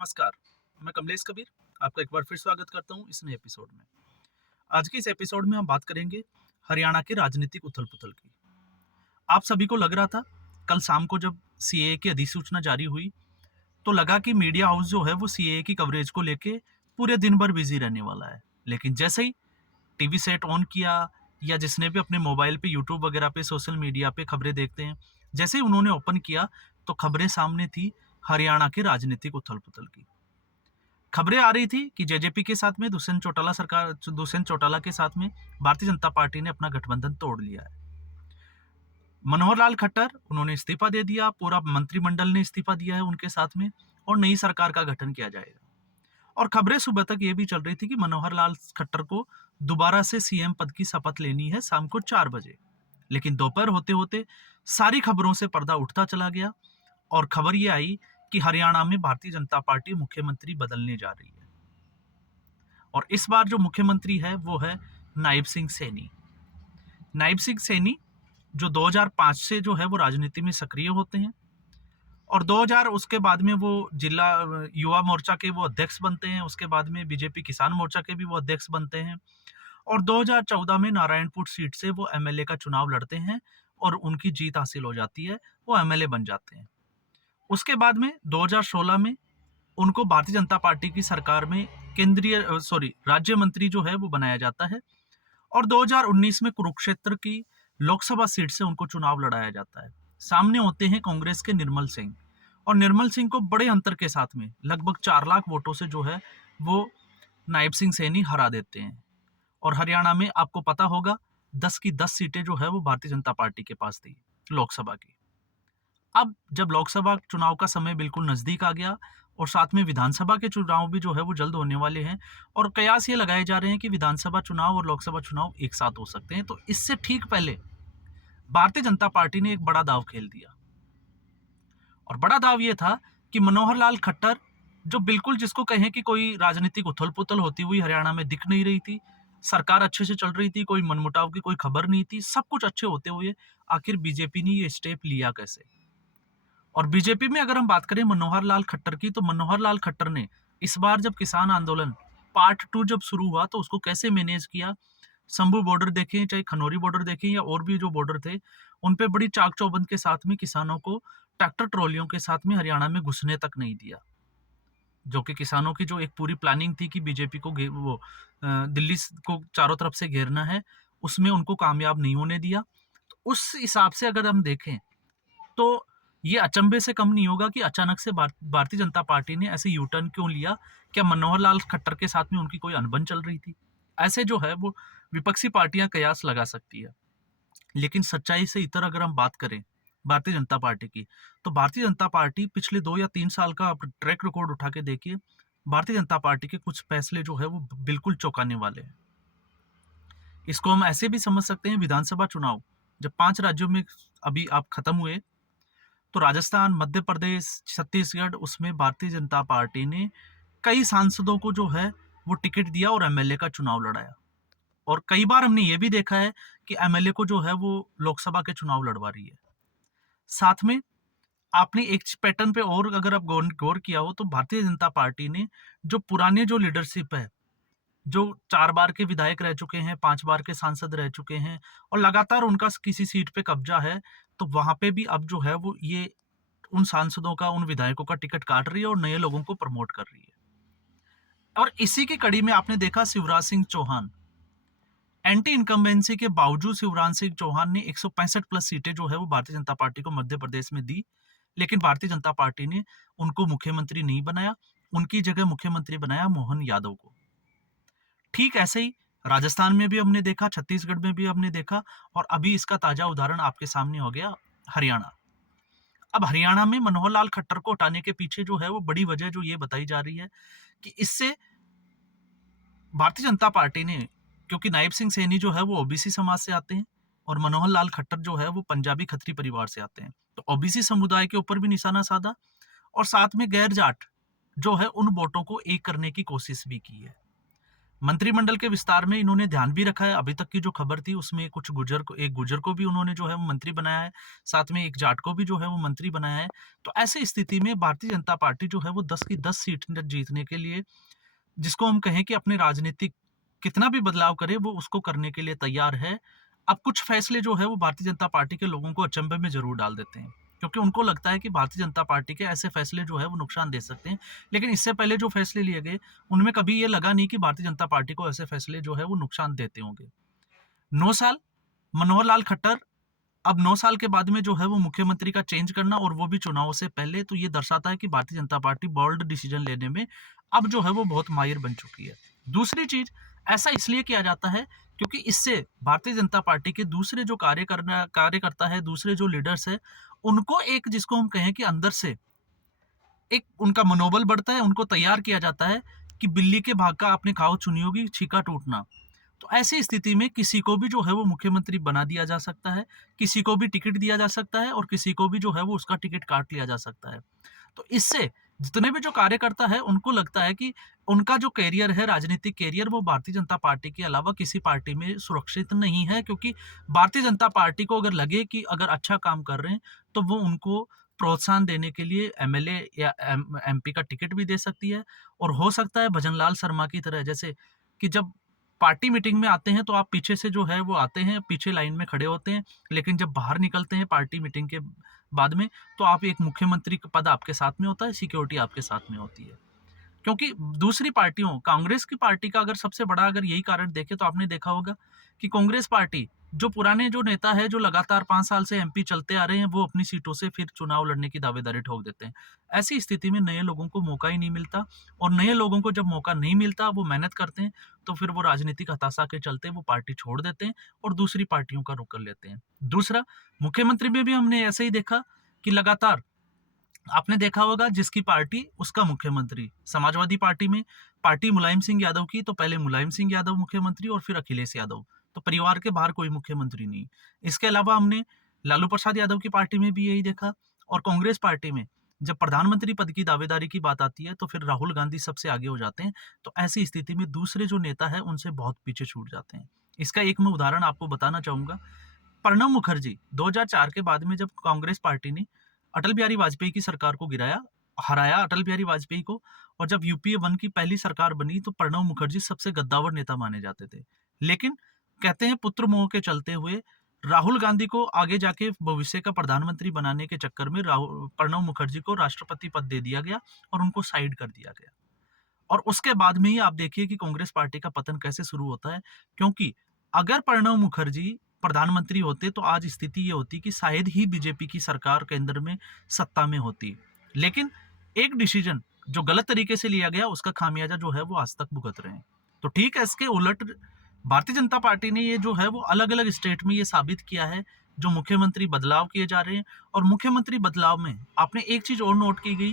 नमस्कार, मैं कमलेश कबीर आपका एक बार फिर स्वागत करता हूँ इस नए एपिसोड में। आज के इस एपिसोड में हम बात करेंगे हरियाणा के राजनीतिक उथल-पुथल की। आप सभी को लग रहा था कल शाम को जब सीएए की अधिसूचना जारी हुई, तो लगा कि मीडिया हाउस जो है वो सीएए की कवरेज को लेके पूरे दिन भर बिजी रहने वाला है। लेकिन जैसे ही टीवी सेट ऑन किया या जिसने भी अपने मोबाइल पे यूट्यूब वगैरह पे सोशल मीडिया पे खबरें देखते हैं, जैसे ही उन्होंने ओपन किया तो खबरें सामने थी हरियाणा के राजनीतिक उथल-पुथल की। खबरें आ रही थी कि जेजेपी के साथ में दुष्यंत चौटाला के साथ में भारतीय जनता पार्टी ने अपना गठबंधन तोड़ लिया है। मनोहर लाल खट्टर उन्होंने इस्तीफा दे दिया, पूरा मंत्रिमंडल ने इस्तीफा दिया है उनके साथ में और नई सरकार का गठन किया जाएगा। और खबरें सुबह तक ये भी चल रही थी कि मनोहर लाल खट्टर को दोबारा से सीएम पद की शपथ लेनी है शाम को 4 बजे। लेकिन दोपहर होते होते सारी खबरों से पर्दा उठता चला गया और खबर ये आई कि हरियाणा में भारतीय जनता पार्टी मुख्यमंत्री बदलने जा रही है और इस बार जो मुख्यमंत्री है वो है नायब सिंह सैनी। नायब सिंह सैनी जो 2005 से जो है वो राजनीति में सक्रिय होते हैं और 2000 उसके बाद में वो जिला युवा मोर्चा के वो अध्यक्ष बनते हैं, उसके बाद में बीजेपी किसान मोर्चा के भी वो अध्यक्ष बनते हैं और 2014 में नारायणपुर सीट से वो एमएलए का चुनाव लड़ते हैं और उनकी जीत हासिल हो जाती है, वो एमएलए बन जाते हैं। उसके बाद में 2016 में उनको भारतीय जनता पार्टी की सरकार में राज्य मंत्री जो है वो बनाया जाता है और 2019 में कुरुक्षेत्र की लोकसभा सीट से उनको चुनाव लड़ाया जाता है। सामने होते हैं कांग्रेस के निर्मल सिंह और निर्मल सिंह को बड़े अंतर के साथ में लगभग 4 लाख वोटों से जो है वो नायब सिंह सैनी हरा देते हैं और हरियाणा में आपको पता होगा 10 की 10 सीटें जो है वो भारतीय जनता पार्टी के पास थी लोकसभा की। अब जब लोकसभा चुनाव का समय बिल्कुल नजदीक आ गया और साथ में विधानसभा के चुनाव भी जो है वो जल्द होने वाले हैं और कयास ये लगाए जा रहे हैं कि विधानसभा चुनाव और लोकसभा चुनाव एक साथ हो सकते हैं, तो इससे ठीक पहले भारतीय जनता पार्टी ने एक बड़ा दाव खेल दिया और बड़ा दाव ये था कि मनोहर लाल खट्टर जो बिल्कुल जिसको कहें कि कोई राजनीतिक उथल पुथल होती हुई हरियाणा में दिख नहीं रही थी, सरकार अच्छे से चल रही थी, कोई मनमुटाव की कोई खबर नहीं थी, सब कुछ अच्छे होते हुए आखिर बीजेपी ने ये स्टेप लिया कैसे। और बीजेपी में अगर हम बात करें मनोहर लाल खट्टर की, तो मनोहर लाल खट्टर ने इस बार जब किसान आंदोलन पार्ट 2 जब शुरू हुआ तो उसको कैसे मैनेज किया। शंभू बॉर्डर देखें चाहे खनौरी बॉर्डर देखें या और भी जो बॉर्डर थे, उन पे बड़ी चाक चौबंद के साथ में किसानों को ट्रैक्टर ट्रॉलियों के साथ में हरियाणा में घुसने तक नहीं दिया। जो कि किसानों की जो एक पूरी प्लानिंग थी कि बीजेपी को दिल्ली को चारों तरफ से घेरना है, उसमें उनको कामयाब नहीं होने दिया। तो उस हिसाब से अगर हम देखें तो ये अचंभे से कम नहीं होगा कि अचानक से भारतीय जनता पार्टी ने ऐसे यू टर्न क्यों लिया। क्या मनोहर लाल खट्टर के साथ में उनकी कोई अनबन चल रही थी? ऐसे जो है वो विपक्षी पार्टियां कयास लगा सकती है, लेकिन सच्चाई से इतर अगर हम बात करें भारतीय जनता पार्टी की, तो भारतीय जनता पार्टी पिछले 2 या 3 साल का आप ट्रैक रिकॉर्ड उठा के देखिए, भारतीय जनता पार्टी के कुछ फैसले जो है वो बिल्कुल चौंकाने वाले हैं। इसको हम ऐसे भी समझ सकते हैं, विधानसभा चुनाव जब 5 राज्यों में अभी आप खत्म हुए, तो राजस्थान, मध्य प्रदेश, छत्तीसगढ़, उसमें भारतीय जनता पार्टी ने कई सांसदों को जो है वो टिकट दिया और एमएलए का चुनाव लड़ाया। और कई बार हमने ये भी देखा है कि एमएलए को जो है वो लोकसभा के चुनाव लड़वा रही है। साथ में आपने एक पैटर्न पे और अगर आप गौर गौर किया हो, तो भारतीय जनता पार्टी ने जो पुराने जो लीडरशिप है, जो 4 बार के विधायक रह चुके हैं, 5 बार के सांसद रह चुके हैं और लगातार उनका किसी सीट पे कब्जा है, तो वहां पे भी अब जो है वो ये उन सांसदों का, उन विधायकों का टिकट काट रही है और नए लोगों को प्रमोट कर रही है। और इसी की कड़ी में आपने देखा शिवराज सिंह चौहान, एंटी इनकम्बेंसी के बावजूद शिवराज सिंह चौहान ने 165 प्लस सीटें जो है वो भारतीय जनता पार्टी को मध्य प्रदेश में दी, लेकिन भारतीय जनता पार्टी ने उनको मुख्यमंत्री नहीं बनाया, उनकी जगह मुख्यमंत्री बनाया मोहन यादव को। ठीक ऐसे ही राजस्थान में भी हमने देखा, छत्तीसगढ़ में भी हमने देखा और अभी इसका ताजा उदाहरण आपके सामने हो गया हरियाणा। अब हरियाणा में मनोहर लाल खट्टर को हटाने के पीछे जो है वो बड़ी वजह जो ये बताई जा रही है कि इससे भारतीय जनता पार्टी ने, क्योंकि नायब सिंह सैनी जो है वो ओबीसी समाज से आते हैं और मनोहर लाल खट्टर जो है वो पंजाबी खत्री परिवार से आते हैं, तो ओबीसी समुदाय के ऊपर भी निशाना साधा और साथ में गैर जाट जो है उन वोटों को एक करने की कोशिश भी की है। मंत्रिमंडल के विस्तार में इन्होंने ध्यान भी रखा है। अभी तक की जो खबर थी उसमें कुछ एक गुर्जर को भी उन्होंने जो है वो मंत्री बनाया है, साथ में एक जाट को भी जो है वो मंत्री बनाया है। तो ऐसी स्थिति में भारतीय जनता पार्टी जो है वो 10 की 10 सीट जीतने के लिए, जिसको हम कहें कि अपने राजनीतिक कितना भी बदलाव करे वो उसको करने के लिए तैयार है। अब कुछ फैसले जो है वो भारतीय जनता पार्टी के लोगों को अचंभे में जरूर डाल देते हैं, क्योंकि उनको लगता है कि भारतीय जनता पार्टी के ऐसे फैसले जो है वो नुकसान दे सकते हैं। लेकिन इससे पहले जो फैसले लिए गए उनमें कभी ये लगा नहीं कि भारतीय जनता पार्टी को ऐसे फैसले जो है वो नुकसान देते होंगे। 9 साल मनोहर लाल खट्टर, अब 9 साल के बाद में जो है वो मुख्यमंत्री का चेंज करना, और वो भी चुनाव से पहले, तो ये दर्शाता है कि Bharatiya Janata party bold decision लेने में अब जो है वो बहुत माहिर बन चुकी है। दूसरी चीज, ऐसा इसलिए किया जाता है क्योंकि इससे भारतीय जनता पार्टी के दूसरे जो कार्यकर्ता है, दूसरे जो लीडर्स है, उनको एक, जिसको हम कहें कि अंदर से एक उनका मनोबल बढ़ता है, उनको तैयार किया जाता है कि बिल्ली के भाग का आपने खाओ चुनी होगी, छीका टूटना। तो ऐसी स्थिति में किसी को भी जो है वो मुख्यमंत्री बना दिया जा सकता है, किसी को भी टिकट दिया जा सकता है, और किसी को भी जो है वो उसका टिकट काट लिया जा सकता है। तो इससे जितने भी जो कार्यकर्ता है उनको लगता है कि उनका जो कैरियर है, राजनीतिक कैरियर, वो भारतीय जनता पार्टी के अलावा किसी पार्टी में सुरक्षित नहीं है, क्योंकि भारतीय जनता पार्टी को अगर लगे कि अगर अच्छा काम कर रहे हैं तो वो उनको प्रोत्साहन देने के लिए एमएलए या एमपी का टिकट भी दे सकती है। और हो सकता है भजनलाल शर्मा की तरह, जैसे कि जब पार्टी मीटिंग में आते हैं तो आप पीछे से जो है वो आते हैं, पीछे लाइन में खड़े होते हैं, लेकिन जब बाहर निकलते हैं पार्टी मीटिंग के बाद में, तो आप एक मुख्यमंत्री का पद आपके साथ में होता है, सिक्योरिटी आपके साथ में होती है। क्योंकि दूसरी पार्टियों, कांग्रेस की पार्टी का अगर सबसे बड़ा अगर यही कारण देखें तो आपने देखा होगा कि कांग्रेस पार्टी, जो पुराने जो नेता है, जो लगातार 5 साल से एमपी चलते आ रहे हैं, वो अपनी सीटों से फिर चुनाव लड़ने की दावेदारी ठोक देते हैं। ऐसी स्थिति में नए लोगों को मौका ही नहीं मिलता, और नए लोगों को जब मौका नहीं मिलता, वो मेहनत करते हैं, तो फिर वो राजनीतिक हताशा के चलते वो पार्टी छोड़ देते हैं और दूसरी पार्टियों का रुख कर लेते हैं। दूसरा, मुख्यमंत्री में भी हमने ऐसे ही देखा कि लगातार आपने देखा होगा जिसकी पार्टी उसका मुख्यमंत्री। समाजवादी पार्टी में पार्टी मुलायम सिंह यादव की, तो पहले मुलायम सिंह यादव मुख्यमंत्री और फिर अखिलेश यादव। तो परिवार के बाहर कोई मुख्यमंत्री नहीं। इसके अलावा हमने लालू प्रसाद यादव की पार्टी में भी यही देखा। और कांग्रेस पार्टी में जब प्रधानमंत्री पद की दावेदारी की बात आती है तो फिर राहुल गांधी सबसे आगे हो जाते हैं। तो ऐसी स्थिति में दूसरे जो नेता है उनसे बहुत पीछे छूट जाते हैं। इसका एक मैं उदाहरण आपको बताना चाहूंगा। प्रणब मुखर्जी 2004 के बाद में जब कांग्रेस पार्टी ने अटल बिहारी वाजपेयी की सरकार को हराया अटल बिहारी वाजपेयी को, और जब यूपीए 1 की पहली सरकार बनी तो प्रणब मुखर्जी सबसे गद्दावर नेता माने जाते थे। लेकिन कहते हैं पुत्र मोह के चलते हुए राहुल गांधी को आगे जाके भविष्य का प्रधानमंत्री बनाने के चक्कर में राहुल प्रणब मुखर्जी को राष्ट्रपति पद दे दिया गया और उनको साइड कर दिया गया। और उसके बाद में ही आप देखिए कि कांग्रेस पार्टी का पतन कैसे शुरू होता है। क्योंकि अगर प्रणब मुखर्जी प्रधानमंत्री होते तो आज स्थिति ये होती कि शायद ही बीजेपी की सरकार केंद्र में सत्ता में होती। लेकिन एक डिसीजन जो गलत तरीके से लिया गया उसका खामियाजा जो है वो आज तक भुगत रहे हैं। तो ठीक है, इसके उलट भारतीय जनता पार्टी ने ये जो है वो अलग अलग स्टेट में ये साबित किया है, जो मुख्यमंत्री बदलाव किए जा रहे हैं। और मुख्यमंत्री बदलाव में आपने एक चीज और नोट की गई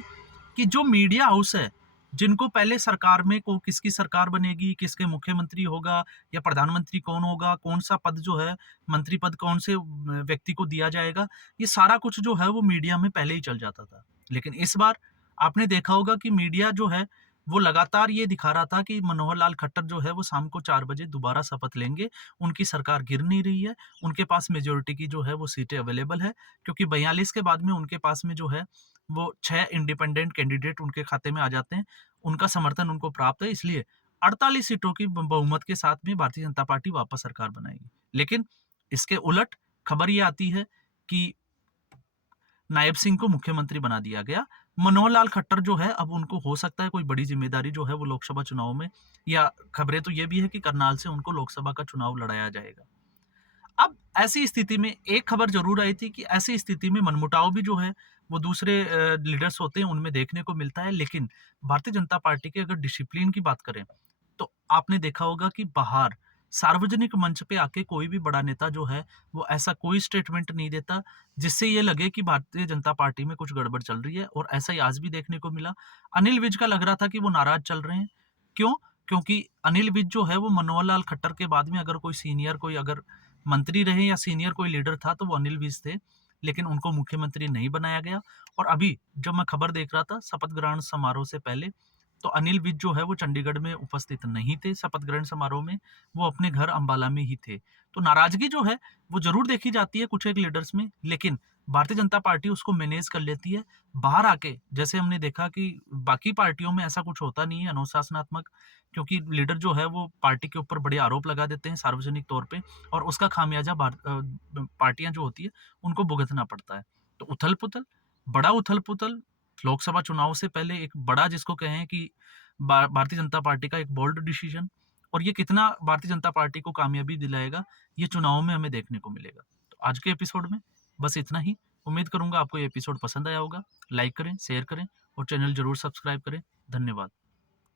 कि जो मीडिया हाउस है, जिनको पहले सरकार में को किसकी सरकार बनेगी, किसके मुख्यमंत्री होगा या प्रधानमंत्री कौन होगा, कौन सा पद जो है, मंत्री पद कौन से व्यक्ति को दिया जाएगा, ये सारा कुछ जो है वो मीडिया में पहले ही चल जाता था। लेकिन इस बार आपने देखा होगा कि मीडिया जो है वो लगातार ये दिखा रहा था कि मनोहर लाल खट्टर जो है वो शाम को 4 बजे दोबारा शपथ लेंगे, उनकी सरकार गिर नहीं रही है, उनके पास मेजोरिटी की जो है वो सीटें अवेलेबल है। क्योंकि 42 के बाद में उनके पास में जो है वो 6 इंडिपेंडेंट कैंडिडेट उनके खाते में आ जाते हैं, उनका समर्थन उनको प्राप्त है, इसलिए 48 सीटों की बहुमत के साथ में भारतीय जनता पार्टी वापस सरकार बनाएगी। लेकिन इसके उलट खबर ये आती है कि नायब सिंह को मुख्यमंत्री बना दिया गया। मनोहर लाल खट्टर जो है अब उनको हो सकता है कोई बड़ी जिम्मेदारी जो है वो लोकसभा चुनाव में, या खबरें तो ये भी है कि करनाल से उनको लोकसभा का चुनाव लड़ाया जाएगा। अब ऐसी स्थिति में एक खबर जरूर आई थी कि ऐसी स्थिति में मनमुटाव भी जो है वो दूसरे लीडर्स होते हैं उनमें देखने को मिलता है। लेकिन भारतीय जनता पार्टी के अगर डिसिप्लिन की बात करें तो आपने देखा होगा कि बाहर सार्वजनिक मंच पे आके कोई भी बड़ा नेता जो है वो ऐसा कोई स्टेटमेंट नहीं देता जिससे ये लगे कि भारतीय जनता पार्टी में कुछ गड़बड़ चल रही है, और ऐसा ही आज भी देखने को मिला। अनिल विज का लग रहा था कि वो नाराज चल रहे हैं। क्यों? क्योंकि अनिल विज जो है वो मनोहर लाल खट्टर के बाद में अगर कोई सीनियर कोई अगर मंत्री रहे या सीनियर कोई लीडर था तो वो अनिल विज थे। लेकिन उनको मुख्यमंत्री नहीं बनाया गया। और अभी जब मैं खबर देख रहा था शपथ ग्रहण समारोह से पहले तो अनिल विज जो है वो चंडीगढ़ में उपस्थित नहीं थे शपथ ग्रहण समारोह में, वो अपने घर अंबाला में ही थे। तो नाराजगी जो है वो जरूर देखी जाती है कुछ एक लीडर्स में, लेकिन भारतीय जनता पार्टी उसको मैनेज कर लेती है। बाहर आके जैसे हमने देखा कि बाकी पार्टियों में ऐसा कुछ होता नहीं है अनुशासनात्मक, क्योंकि लीडर जो है वो पार्टी के ऊपर बड़े आरोप लगा देते हैं सार्वजनिक तौर पे, और उसका खामियाजा पार्टियां जो होती है उनको भुगतना पड़ता है। तो उथल पुथल, बड़ा उथल पुथल लोकसभा चुनाव से पहले, एक बड़ा जिसको कहें कि भारतीय जनता पार्टी का एक बोल्ड डिसीजन, और ये कितना भारतीय जनता पार्टी को कामयाबी दिलाएगा ये चुनाव में हमें देखने को मिलेगा। तो आज के एपिसोड में बस इतना ही। उम्मीद करूंगा आपको ये एपिसोड पसंद आया होगा। लाइक करें, शेयर करें और चैनल जरूर सब्सक्राइब करें। धन्यवाद।